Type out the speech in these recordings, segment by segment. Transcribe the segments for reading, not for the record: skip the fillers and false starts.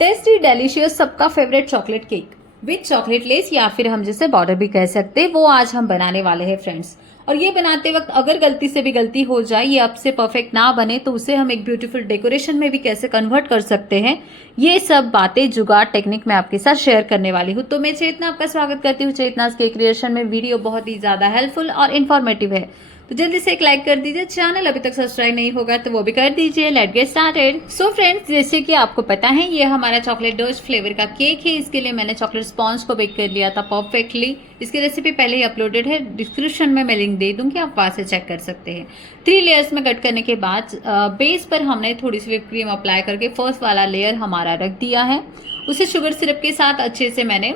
Tasty delicious सबका favourite chocolate cake with chocolate less या फिर हम जिसे बॉर्डर भी कह सकते हैं, वो आज हम बनाने वाले हैं फ्रेंड्स। और ये बनाते वक्त अगर गलती से भी गलती हो जाए, ये अब से परफेक्ट ना बने, तो उसे हम एक ब्यूटीफुल डेकोरेशन में भी कैसे कन्वर्ट कर सकते हैं, ये सब बातें जुगाड़ टेक्निक मैं आपके साथ शेयर करने वाली हूँ। तो मैं चेतना आपका स्वागत करती हूँ चेतनास केक क्रिएशन में। वीडियो बहुत ही ज्यादा हेल्पफुल और इन्फॉर्मेटिव है, तो जल्दी से एक लाइक कर दीजिए। चैनल अभी तक सब्सक्राइब नहीं होगा तो वो भी कर दीजिए। Let get started. So friends, जैसे कि आपको पता है ये हमारा चॉकलेट डोज फ्लेवर का केक है। इसके लिए मैंने चॉकलेट स्पॉन्ज को बेक कर लिया था परफेक्टली। इसकी रेसिपी पहले ही अपलोडेड है, डिस्क्रिप्शन में मैं लिंक दे दूंगी, आप वहां से चेक कर सकते हैं। 3 लेयर्स में कट करने के बाद बेस पर हमने थोड़ी सी व्हिप क्रीम अप्लाई करके फर्स्ट वाला लेयर हमारा रख दिया है। उसे शुगर सिरप के साथ अच्छे से मैंने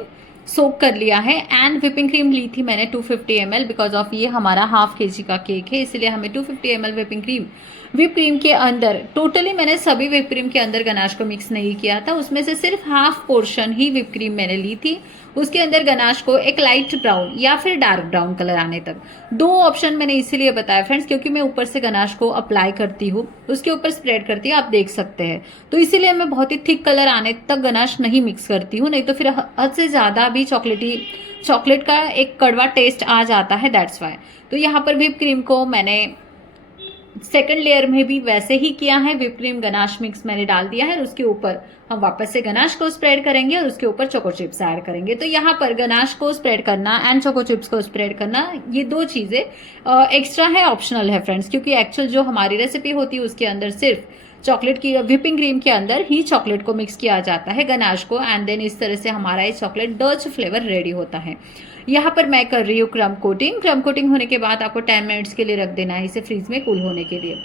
सोक कर लिया है। एंड व्हिपिंग क्रीम ली थी मैंने 250 ml, बिकॉज ऑफ ये हमारा हाफ kg का केक है, इसलिए हमें 250 ml व्हिप क्रीम के अंदर, टोटली मैंने सभी व्हिप क्रीम के अंदर गनाश को मिक्स नहीं किया था, उसमें से सिर्फ हाफ पोर्शन ही व्हिप क्रीम मैंने ली थी। उसके अंदर गनाश को एक लाइट ब्राउन या फिर डार्क ब्राउन कलर आने तक, 2 ऑप्शन मैंने इसीलिए बताया फ्रेंड्स, क्योंकि मैं ऊपर से गनाश को अप्लाई करती हूँ, उसके ऊपर स्प्रेड करती हूँ, आप देख सकते हैं। तो इसीलिए मैं बहुत ही थिक कलर आने तक गनाश नहीं मिक्स करती हूँ, नहीं तो फिर हद से ज्यादा भी चॉकलेट का एक कड़वा टेस्ट आ जाता है, दैट्स वाई। तो यहाँ पर व्हिप क्रीम को मैंने सेकंड लेयर में भी वैसे ही किया है। व्हिप क्रीम गनाश मिक्स मैंने डाल दिया है और उसके ऊपर हम वापस से गनाश को स्प्रेड करेंगे और उसके ऊपर चोको चिप्स ऐड करेंगे। तो यहाँ पर गनाश को स्प्रेड करना एंड चोको चिप्स को स्प्रेड करना, ये 2 चीजें एक्स्ट्रा है, ऑप्शनल है फ्रेंड्स, क्योंकि एक्चुअल जो हमारी रेसिपी होती है उसके अंदर सिर्फ चॉकलेट की व्हिपिंग क्रीम के अंदर ही चॉकलेट को मिक्स किया जाता है, गनाश को, एंड देन इस तरह से हमारा ये चॉकलेट डच फ्लेवर रेडी होता है। यहाँ पर मैं कर रही हूँ क्रम कोटिंग होने के बाद आपको 10 मिनट्स के लिए रख देना है इसे फ्रीज में कूल होने के लिए।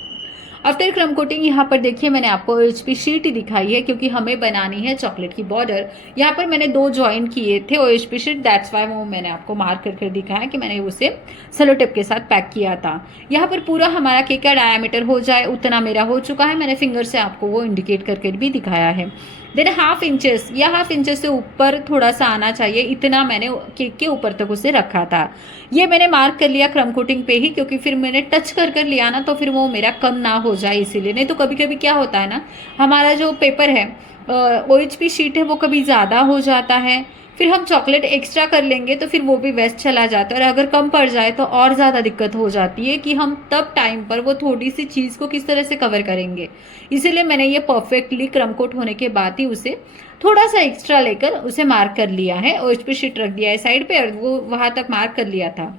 आफ्टर क्रम कोटिंग यहाँ पर देखिए मैंने आपको OHP शीट दिखाई है, क्योंकि हमें बनानी है चॉकलेट की बॉर्डर। यहाँ पर मैंने 2 ज्वाइन किए थे OHP शीट, दैट्स वाई वो मैंने आपको मार्क करके दिखाया कि मैंने उसे सेलो टेप के साथ पैक किया था। यहाँ पर पूरा हमारा केक का डायमीटर हो जाए उतना मेरा हो चुका है, मैंने फिंगर से आपको वो इंडिकेट करके भी दिखाया है। देन हाफ इंचेस से ऊपर थोड़ा सा आना चाहिए, इतना मैंने केक के ऊपर तक उसे रखा था। ये मैंने मार्क कर लिया क्रम कोटिंग पे ही, क्योंकि फिर मैंने टच कर लिया ना, तो फिर वो मेरा कम ना हो जाए इसीलिए। नहीं तो कभी कभी क्या होता है ना, हमारा जो पेपर है OHP शीट है वो कभी ज़्यादा हो जाता है, फिर हम चॉकलेट एक्स्ट्रा कर लेंगे तो फिर वो भी वेस्ट चला जाता है, और अगर कम पड़ जाए तो और ज़्यादा दिक्कत हो जाती है कि हम तब टाइम पर वो थोड़ी सी चीज़ को किस तरह से कवर करेंगे। इसीलिए मैंने ये परफेक्टली क्रम कोट होने के बाद ही उसे थोड़ा सा एक्स्ट्रा लेकर उसे मार्क कर लिया है, OHP शीट रख दिया है साइड पे और वो वहाँ तक मार्क कर लिया था।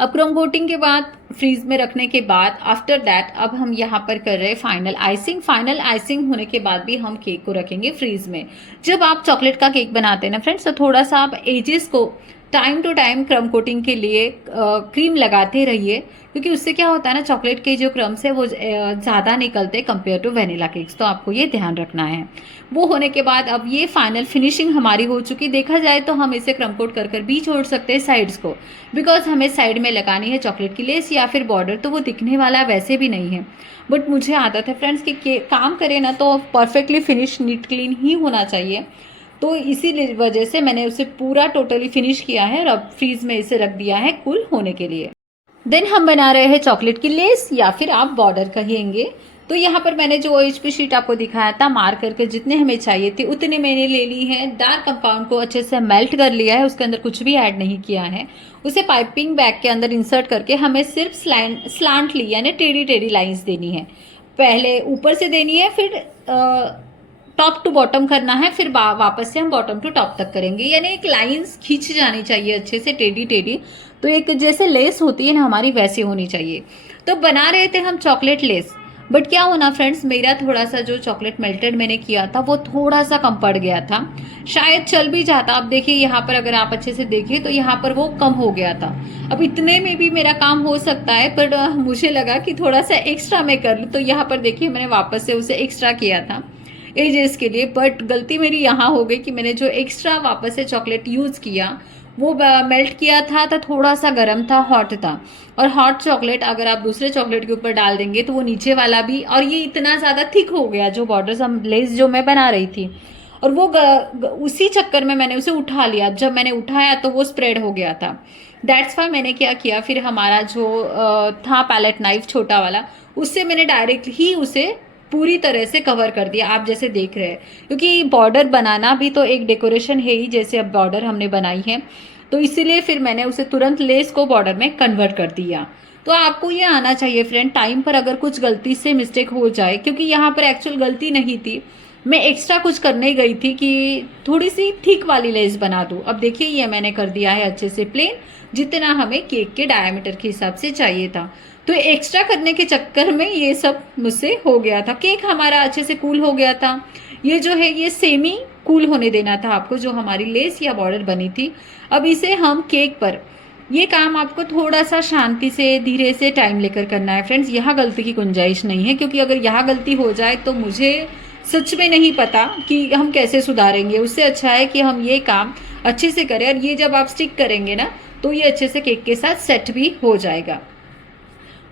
अब क्रम कोटिंग के बाद फ्रीज में रखने के बाद आफ्टर दैट अब हम यहाँ पर कर रहे हैं फाइनल आइसिंग होने के बाद भी हम केक को रखेंगे फ्रीज में। जब आप चॉकलेट का केक बनाते हैं ना फ्रेंड्स, तो थोड़ा सा आप एजेस को टाइम टू टाइम क्रम कोटिंग के लिए क्रीम लगाते रहिए, क्योंकि उससे क्या होता है ना, चॉकलेट के जो क्रम्स है वो ज़्यादा निकलते कंपेयर टू वेनिला केक्स, तो आपको ये ध्यान रखना है। वो होने के बाद अब ये फाइनल फिनिशिंग हमारी हो चुकी, देखा जाए तो हम इसे क्रम कोट कर भी छोड़ सकते हैं साइड्स को, बिकॉज हमें साइड में लगानी है चॉकलेट की लेस या फिर बॉर्डर, तो वो दिखने वाला वैसे भी नहीं है। बट मुझे आदत है फ्रेंड्स कि काम करें ना तो परफेक्टली फिनिश नीट क्लीन ही होना चाहिए, तो इसी वजह से मैंने उसे पूरा टोटली फिनिश किया है और अब फ्रीज में इसे रख दिया है कूल होने के लिए। देन हम बना रहे हैं चॉकलेट की लेस या फिर आप बॉर्डर कहेंगे। तो यहाँ पर मैंने जो OHP शीट आपको दिखाया था मार्क करके जितने हमें चाहिए थे उतने मैंने ले ली है। डार्क कंपाउंड को अच्छे से मेल्ट कर लिया है, उसके अंदर कुछ भी ऐड नहीं किया है। उसे पाइपिंग बैग के अंदर इंसर्ट करके हमें सिर्फ स्लांट ली यानी टेढ़ी लाइंस देनी है। पहले ऊपर से देनी है, फिर टॉप टू बॉटम करना है, फिर वापस से हम बॉटम टू टॉप तक करेंगे, यानी एक लाइंस खींच जानी चाहिए अच्छे से टेढ़ी, तो एक जैसे लेस होती है ना हमारी वैसी होनी चाहिए। तो बना रहे थे हम चॉकलेट लेस, बट क्या होना फ्रेंड्स, मेरा थोड़ा सा जो चॉकलेट मेल्टेड मैंने किया था वो थोड़ा सा कम पड़ गया था, शायद चल भी जाता। अब देखिए यहाँ पर अगर आप अच्छे से देखिए तो यहाँ पर वो कम हो गया था। अब इतने में भी मेरा काम हो सकता है, पर मुझे लगा कि थोड़ा सा एक्स्ट्रा मैं कर लूँ, तो यहाँ पर देखिए मैंने वापस से उसे एक्स्ट्रा किया था एजेस के लिए। बट गलती मेरी यहाँ हो गई कि मैंने जो एक्स्ट्रा वापस से चॉकलेट यूज किया वो मेल्ट किया था तो थोड़ा सा गर्म था, हॉट था, और हॉट चॉकलेट अगर आप दूसरे चॉकलेट के ऊपर डाल देंगे तो वो नीचे वाला भी, और ये इतना ज़्यादा थिक हो गया जो बॉर्डर्स हम लेस जो मैं बना रही थी, और वो उसी चक्कर में मैंने उसे उठा लिया। जब मैंने उठाया तो वो स्प्रेड हो गया था, दैट्स वाई मैंने क्या किया, फिर हमारा जो था पैलेट नाइफ छोटा वाला, उससे मैंने डायरेक्ट ही उसे पूरी तरह से कवर कर दिया, आप जैसे देख रहे हैं। क्योंकि बॉर्डर बनाना भी तो एक डेकोरेशन है ही, जैसे अब बॉर्डर हमने बनाई है, तो इसीलिए फिर मैंने उसे तुरंत लेस को बॉर्डर में कन्वर्ट कर दिया। तो आपको ये आना चाहिए फ्रेंड टाइम पर, अगर कुछ गलती से मिस्टेक हो जाए, क्योंकि यहाँ पर एक्चुअल गलती नहीं थी, मैं एक्स्ट्रा कुछ करने गई थी कि थोड़ी सी थिक वाली लेस बना दूँ। अब देखिए ये मैंने कर दिया है अच्छे से प्लेन, जितना हमें केक के डायमीटर के हिसाब से चाहिए था। तो एक्स्ट्रा करने के चक्कर में ये सब मुझसे हो गया था। केक हमारा अच्छे से कूल हो गया था। ये जो है ये सेमी कूल होने देना था आपको, जो हमारी लेस या बॉर्डर बनी थी। अब इसे हम केक पर, ये काम आपको थोड़ा सा शांति से धीरे से टाइम लेकर करना है फ्रेंड्स। यहाँ गलती की गुंजाइश नहीं है, क्योंकि अगर यहाँ गलती हो जाए तो मुझे सच में नहीं पता कि हम कैसे सुधारेंगे। उससे अच्छा है कि हम ये काम अच्छे से करें, और ये जब आप स्टिक करेंगे ना तो ये अच्छे से केक के साथ सेट भी हो जाएगा।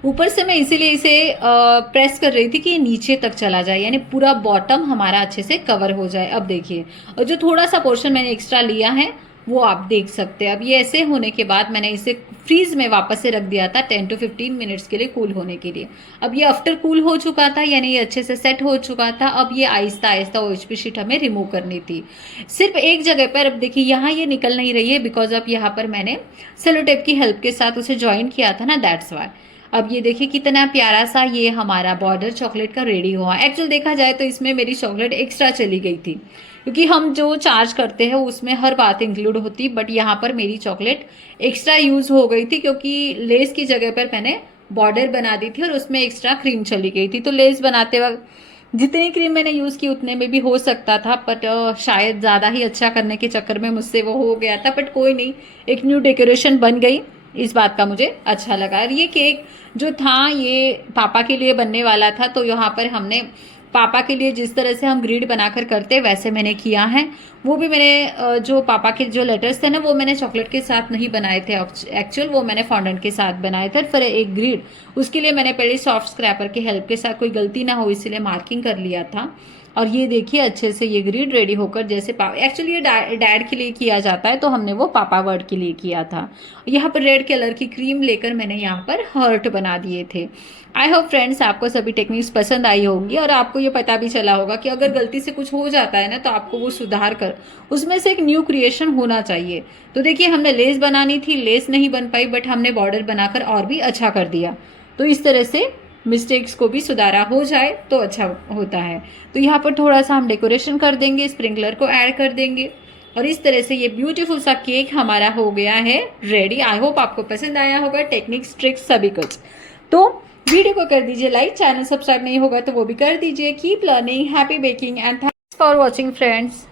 ऊपर से मैं इसीलिए इसे प्रेस कर रही थी कि ये नीचे तक चला जाए, यानी पूरा बॉटम हमारा अच्छे से कवर हो जाए। अब देखिए, और जो थोड़ा सा पोर्शन मैंने एक्स्ट्रा लिया है वो आप देख सकते हैं। अब ये ऐसे होने के बाद मैंने इसे फ्रीज में वापस से रख दिया था 10 to 15 मिनट्स के लिए कूल होने के लिए। अब ये आफ्टर कूल हो चुका था, यानी ये अच्छे से सेट हो चुका था। अब ये आहिस्ता आहिस्ता OHP शीट हमें रिमूव करनी थी, सिर्फ एक जगह पर। अब देखिए यहाँ ये निकल नहीं रही है, बिकॉज अब यहाँ पर मैंने सेलो टेप की हेल्प के साथ उसे ज्वाइन किया था ना, दैट्स वाई। अब ये देखिए कितना प्यारा सा ये हमारा बॉर्डर चॉकलेट का रेडी हुआ। एक्चुअल देखा जाए तो इसमें मेरी चॉकलेट एक्स्ट्रा चली गई थी, क्योंकि हम जो चार्ज करते हैं उसमें हर बात इंक्लूड होती, बट यहाँ पर मेरी चॉकलेट एक्स्ट्रा यूज हो गई थी, क्योंकि लेस की जगह पर मैंने बॉर्डर बना दी थी और उसमें एक्स्ट्रा क्रीम चली गई थी। तो लेस बनाते वक्त जितनी क्रीम मैंने यूज़ की उतने में भी हो सकता था, बट शायद ज़्यादा ही अच्छा करने के चक्कर में मुझसे वो हो गया था। बट कोई नहीं, एक न्यू डेकोरेशन बन गई, इस बात का मुझे अच्छा लगा। और ये केक जो था ये पापा के लिए बनने वाला था, तो यहाँ पर हमने पापा के लिए जिस तरह से हम ग्रिड बनाकर करते वैसे मैंने किया है। वो भी मैंने जो पापा के जो लेटर्स थे ना, वो मैंने चॉकलेट के साथ नहीं बनाए थे एक्चुअल, वो मैंने फॉन्डेंट के साथ बनाए थे। फिर एक ग्रिड, उसके लिए मैंने पहले सॉफ्ट स्क्रैपर की हेल्प के साथ, कोई गलती ना हो इसलिए मार्किंग कर लिया था। और ये देखिए अच्छे से ये ग्रिड रेडी होकर, जैसे एक्चुअली ये डैड के लिए किया जाता है, तो हमने वो पापा वर्ड के लिए किया था। यहाँ पर रेड कलर की क्रीम लेकर मैंने यहाँ पर हर्ट बना दिए थे। आई होप फ्रेंड्स आपको सभी टेक्निक्स पसंद आई होंगी, और आपको ये पता भी चला होगा कि अगर गलती से कुछ हो जाता है ना, तो आपको वो सुधार कर उसमें से एक न्यू क्रिएशन होना चाहिए। तो देखिए हमने लेस बनानी थी, लेस नहीं बन पाई, बट हमने बॉर्डर बनाकर और भी अच्छा कर दिया। तो इस तरह से मिस्टेक्स को भी सुधारा हो जाए तो अच्छा होता है। तो यहाँ पर थोड़ा सा हम डेकोरेशन कर देंगे, स्प्रिंकलर को ऐड कर देंगे, और इस तरह से ये ब्यूटीफुल सा केक हमारा हो गया है रेडी। आई होप आपको पसंद आया होगा, टेक्निक्स ट्रिक्स सभी कुछ। तो वीडियो को कर दीजिए लाइक, चैनल सब्सक्राइब नहीं होगा तो वो भी कर दीजिए। Keep learning, happy baking and thanks for watching friends.